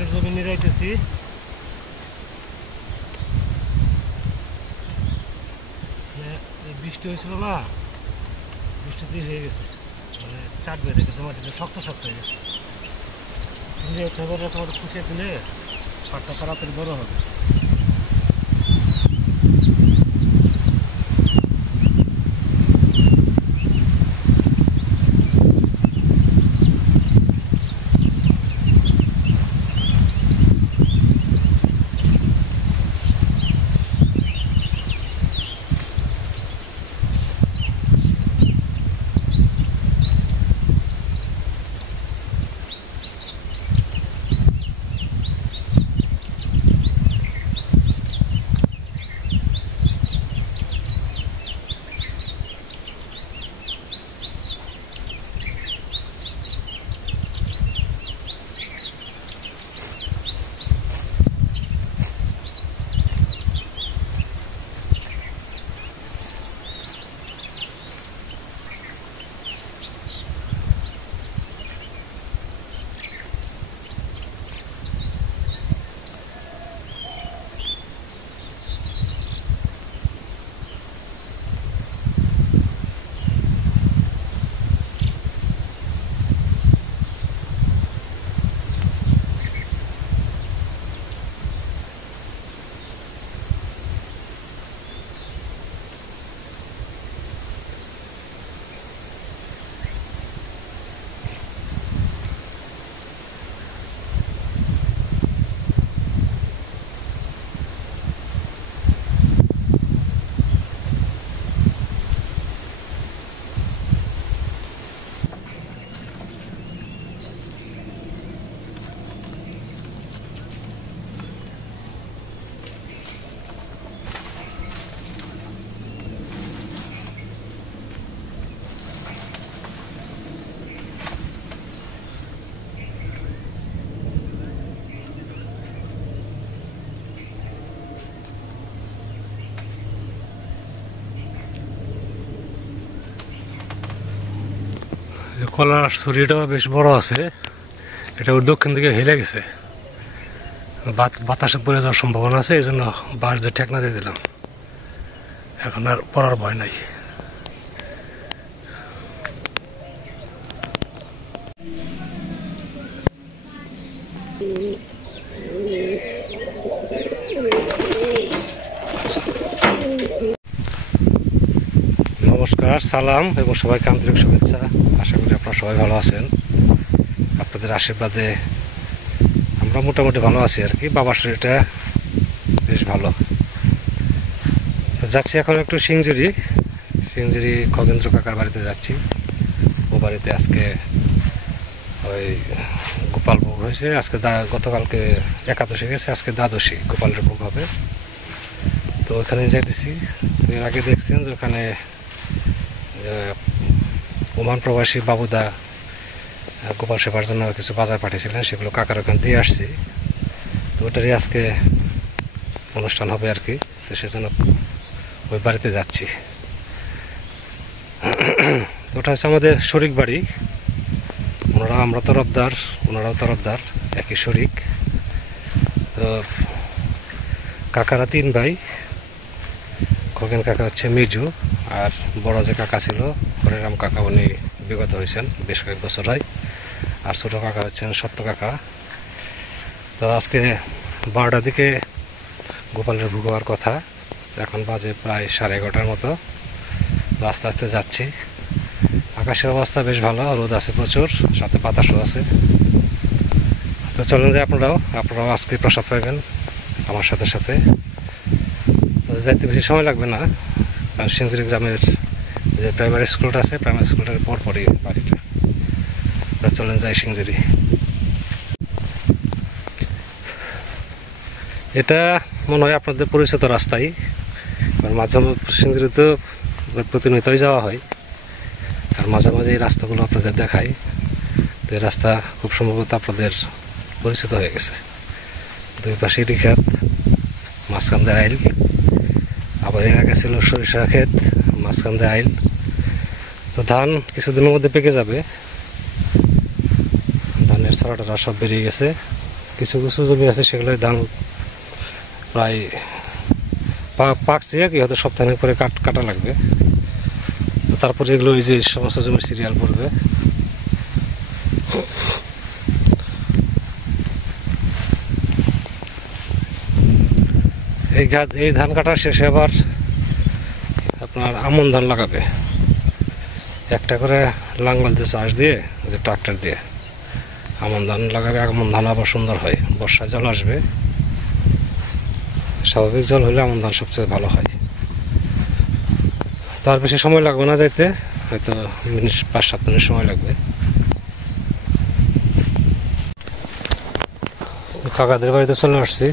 পাটের জমি নিরাইতেছি। বৃষ্টি হয়েছিল না, বৃষ্টি দিয়ে হয়ে গেছে, মানে চাট বেঁধে গেছে, মাটিটা শক্ত শক্ত হয়ে গেছে। তোমার খুশিয়ে তুলে পাটটা তাড়াতাড়ি বড় হবে। কলার ছড়িটাও বেশ বড় আছে, এটা ওর দক্ষিণ দিকে হেলে গেছে, বাতাসে পড়ে যাওয়ার সম্ভাবনা আছে, এই জন্য বাঁশ দিয়ে ঠেকনা দিয়ে দিলাম। এখন আর পড়ার ভয় নাই। নমস্কার, সালাম এবং সবাইকে আন্তরিক শুভেচ্ছা। আশা করি আপনারা সবাই ভালো আছেন। আপনাদের আশীর্বাদে আমরা মোটামুটি ভালো আছি আর কি। বাবার শরীরটা বেশ ভালো। তো যাচ্ছি এখন একটু সিংজুরি খগেন্দ্র কাকার বাড়িতে যাচ্ছি। ও বাড়িতে আজকে ওই গোপাল ভোগ হয়েছে। আজকে গতকালকে একাদশী গেছে, আজকে দ্বাদশী গোপালের ভোগ হবে। তো ওখানে যাইতেছি। এর আগে দেখছেন যে ওখানে ওমান প্রবাসী বাবুদা গোপাল সেবার জন্য কিছু বাজার পাঠিয়েছিলেন, সেগুলো কাকার ওখানে দিয়ে আসছি। তো ওটারই আজকে অনুষ্ঠান হবে আর কি। তো সেজন্য ওই বাড়িতে যাচ্ছি। তো ওটা হচ্ছে আমাদের শরিক বাড়ি। আমরা তরফদার, ওনারাও তরফদার, একই শরিক। তো কাকারা 3 ভাই। খগেন কাকা হচ্ছে মিজু, আর বড় যে কাকা ছিল হরিরাম কাকা, উনি বিগত হয়েছেন বেশ কয়েক বছর হয়। আর ছোট কাকা হচ্ছেন সত্য কাকা। তো আজকে 12টার দিকে গোপালের ভোগ হওয়ার কথা, এখন বাজে প্রায় 11:30 মতো। আস্তে আস্তে যাচ্ছি। আকাশের অবস্থা বেশ ভালো, রোদ আছে প্রচুর, সাথে বাতাসও আছে। তো চলেন যে আপনারাও আজকে প্রসাদ পাইবেন আমার সাথে সাথে। যাইতে বেশি সময় লাগবে না, কারণ সিংজুরি গ্রামের যে প্রাইমারি স্কুলটা আছে, প্রাইমারি স্কুলটার পরপরই বাড়িটা। চলেন যাই সিংজুরি। এটা মনে হয় আপনাদের পরিচিত রাস্তাই, কারণ মাঝে সিংজুরি তো প্রতিনিয়তই যাওয়া হয়, আর মাঝে মাঝে এই রাস্তাগুলো আপনাদের দেখাই। তো এই রাস্তা খুব সম্ভবত আপনাদের পরিচিত হয়ে গেছে। 2 পাশে ক্ষেত, মাঝখান দিয়ে আইল, আবার এর আগে ছিল সরিষা ক্ষেত, মাঝখান দিয়ে আইল। তো ধান কিছুদিনের মধ্যে পেকে যাবে, ধানের ছড়াটা সব বেরিয়ে গেছে, কিছু কিছু জমি আছে সেগুলো ধান প্রায় পাকছে আর কি, হয়তো সপ্তাহে পরে কাটা লাগবে। তারপরে এগুলো এই যে সমস্ত জমি সিরিয়াল পড়বে। এই ধান কাটার শেষে আবার আপনার আমন ধান লাগাবে। একটা করে লাঙ্গল দিয়ে চাষ দিয়ে যে ট্রাক্টর দিয়ে আমন ধান লাগাবে। আমন ধান আবার সুন্দর হয়, বর্ষায় জল আসবে, স্বাভাবিক জল হলে আমন ধান সবচেয়ে ভালো হয়। তার বেশি সময় লাগবে না যাইতে, হয়তো 5-7 মিনিট সময় লাগবে। কাকাদের বাড়িতে চলে আসছি।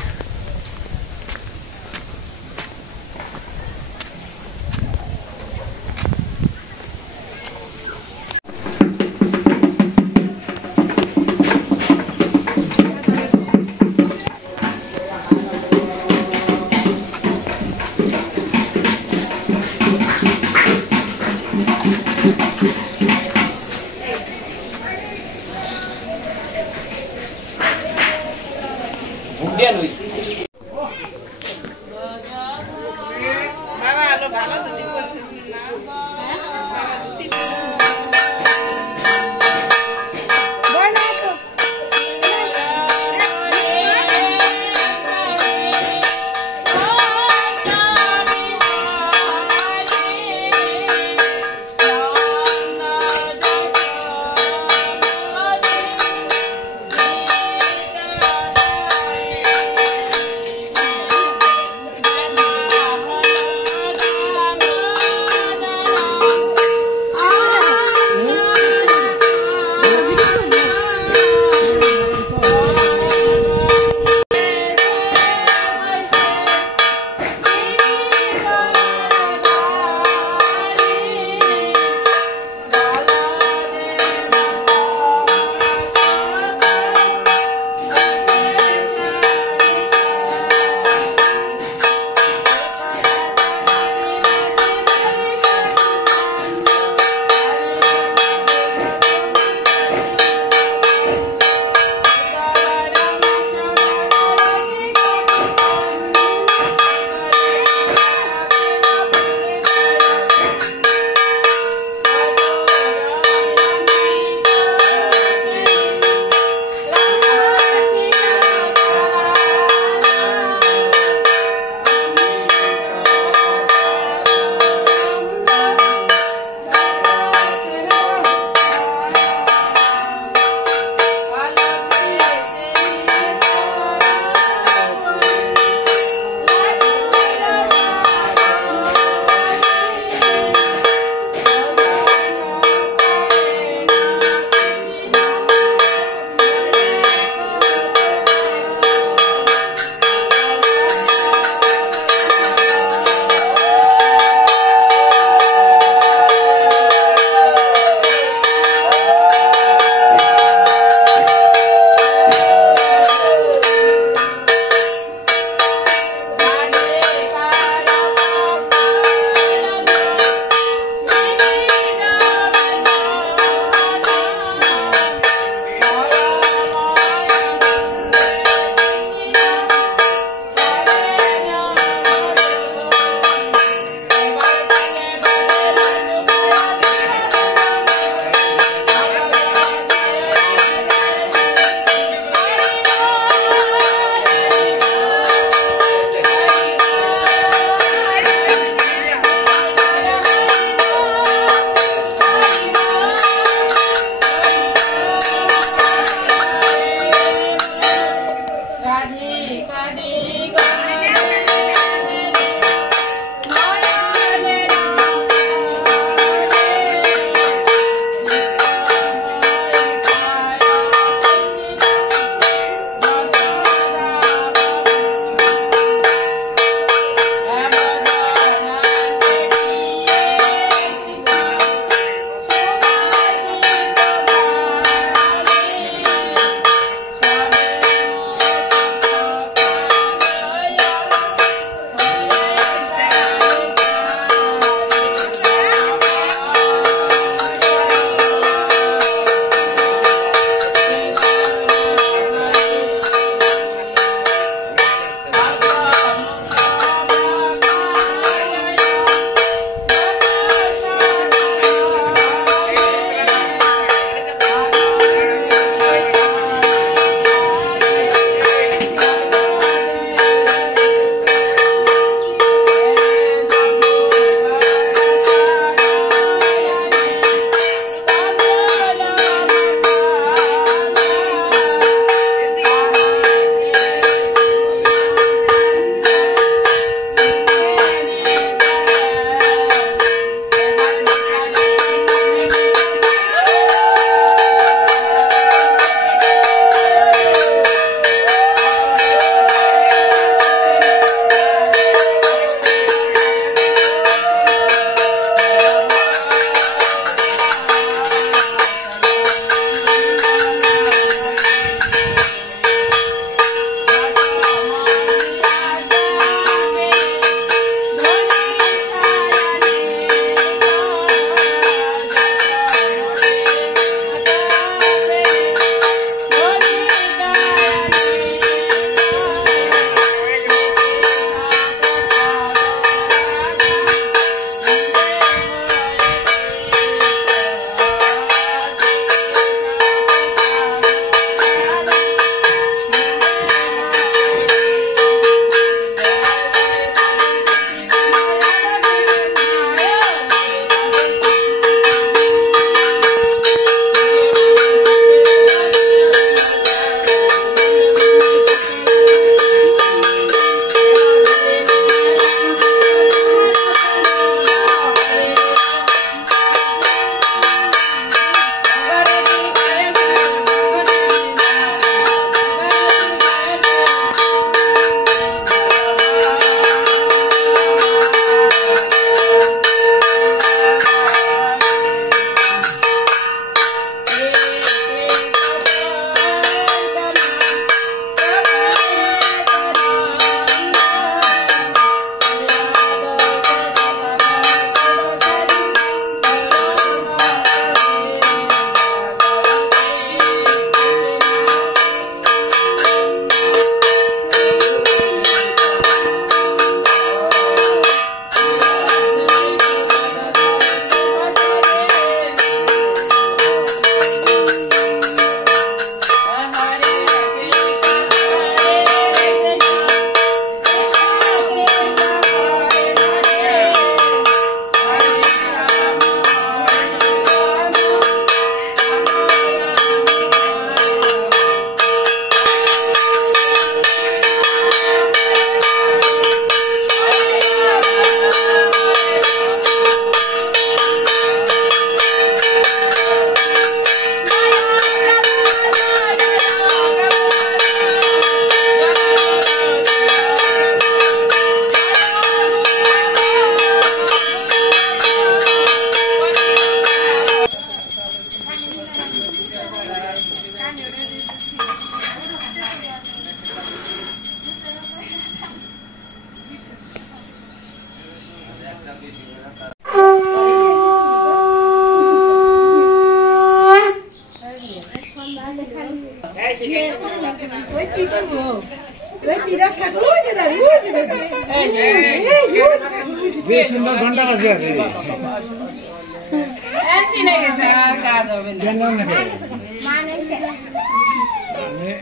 সুন্দর ঘন্টা বাজে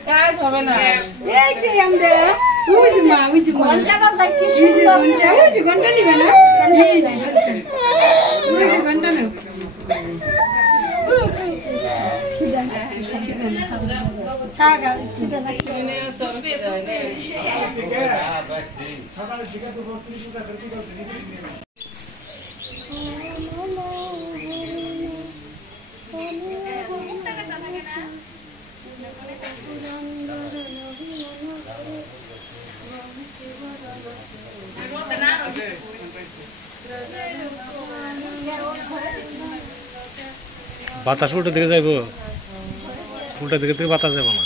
কাজ হবে না ঘন্টা নিবে না ঘন্টা নেব বাতাস উল্টো দিকে যাইব উল্টা দিকে থেকে বাতাস যাব না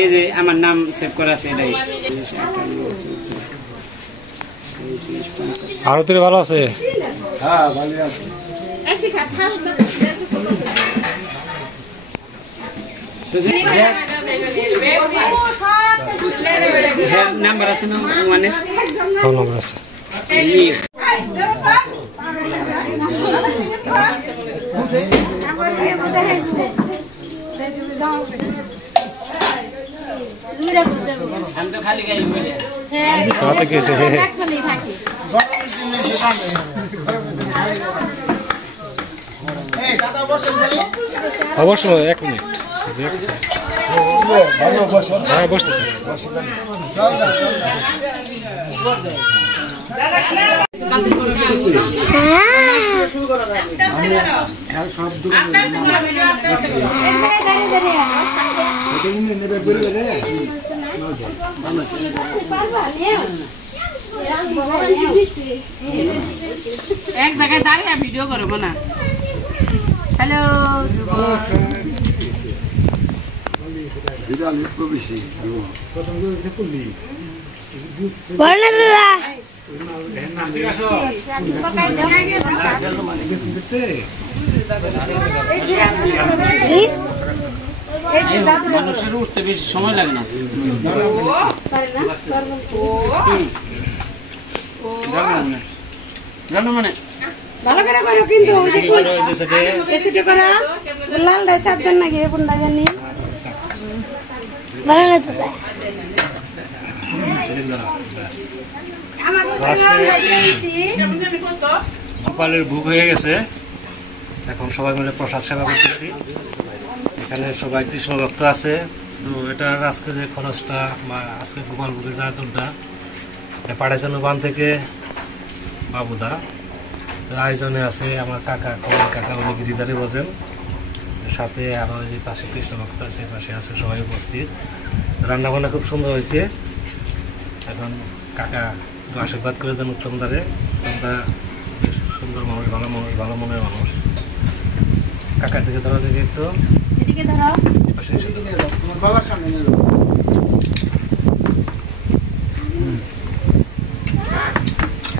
এই যে আমার নাম সেভ করা আছে এটাই আরো তো ভালো আছে হ্যাঁ ভালো আছে নাম্বার আছে না মানে ফোন নম্বর আছে আমি তো খালি গাড়ি বলে তাতে গেছে অবশ্যই 1 মিনিট হ্যাঁ বসতেছি এক জায়গায় দাঁড়িয়ে ভিডিও করবো না। হ্যালো বিড়াল একটু বেশি মানুষের উঠতে বেশি সময় লাগে না। জানো মানে ভালো করে করো কিন্তু এসিটি করো লাল ডাই সাবধান নাকি কোনটা জানি ভালো লাগছে গোপালের ভোগ হয়ে গেছে, এখন সবাই মিলে প্রসাদ সেবা করতেছি। এখানে সবাই কৃষ্ণ ভক্ত আছে। তো এটার আজকে যে খরচটা বা আজকে গোপাল ভোগের যে আয়োজনটা পাড়াচানো বান থেকে বাবুদা, তো আয়োজনে আছে আমার কাকা খবর কাকা, উনি গিরিধারে বোঝেন, সাথে আরো যে পাশে কৃষ্ণ ভক্ত আছে, পাশে আছে সবাই উপস্থিত। রান্না বান্না খুব সুন্দর হয়েছে। এখন কাকা আশীর্বাদ করে দেন উত্তম দ্বারে। উত্তমদা সুন্দর মানুষ, ভালো মানুষ, ভালো মনের মানুষ। কাকার দিকে ধরা দেখে একটু এদিকে ধরো পাশে এসে দাও। তোমার বাবার সামনে নিয়ে যাও।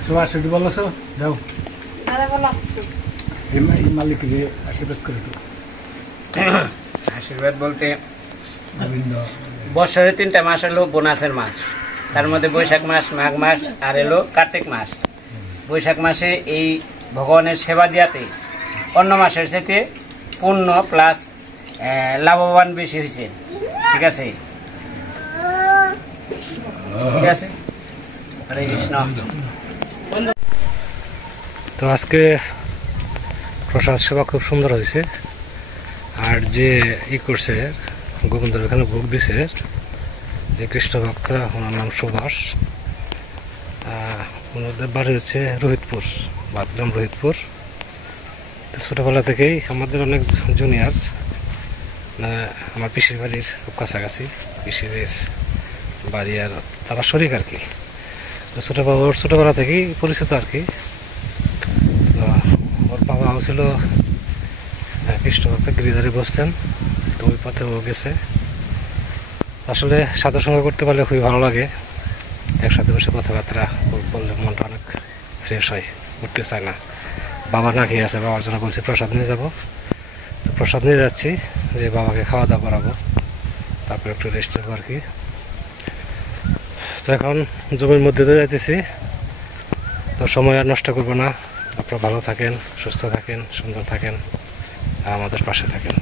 সবাই সেটি বলছো দাও দাদা বলো এই মালিককে আশীর্বাদ করে একটু আশীর্বাদ বলতে গোবিন্দ বছরে 3টা মাস হলো বোনাসের মাস, তার মধ্যে বৈশাখ মাস, মাঘ মাস আর এলো কার্তিক মাস। বৈশাখ মাসে এই ভগবানের সেবা দেওয়াতে অন্য মাসের সাথে পুণ্য প্লাস লাভবান বেশি হয়েছে। ঠিক আছে, ঠিক আছে, হরে কৃষ্ণ। তো আজকে প্রসাদ সেবা খুব সুন্দর হয়েছে। আর যে করছে গোবিন্দর এখানে ভোগ দিছে যে কৃষ্ণ ভক্ত, ওনার নাম সুভাষ। ওনাদের বাড়ি হচ্ছে রোহিতপুর, বাদগ্রাম রোহিতপুর। তো ছোটোবেলা থেকেই আমাদের অনেক জুনিয়র, আমার পিসির বাড়ির খুব কাছাকাছি, পিসির বাড়ি আর তারা শরিক আর কি। তো ওর ছোটোবেলা থেকেই পরিচিত আর কি। তো ওর বাবাও ছিল কৃষ্ণ ভক্ত, গিরিধারে বসতেন, তো ওই পথে ও গেছে। আসলে সাথে সঙ্গে করতে পারলে খুবই ভালো লাগে। একসাথে বসে কথাবার্তা বললে মনটা অনেক ফ্রেশ হয়, উঠতে চায় না। বাবা না খেয়ে আছে, বাবার জন্য বলছি প্রসাদ নিয়ে যাব। তো প্রসাদ নিয়ে যাচ্ছি যে বাবাকে খাওয়া দাওয়া করাবো, তারপর একটু রেস্ট নেবো আর কি। তো এখন জমির মধ্যে দিয়ে যাইতেছি। তো সময় আর নষ্ট করবো না। আপনারা ভালো থাকেন, সুস্থ থাকেন, সুন্দর থাকেন আর আমাদের পাশে থাকেন।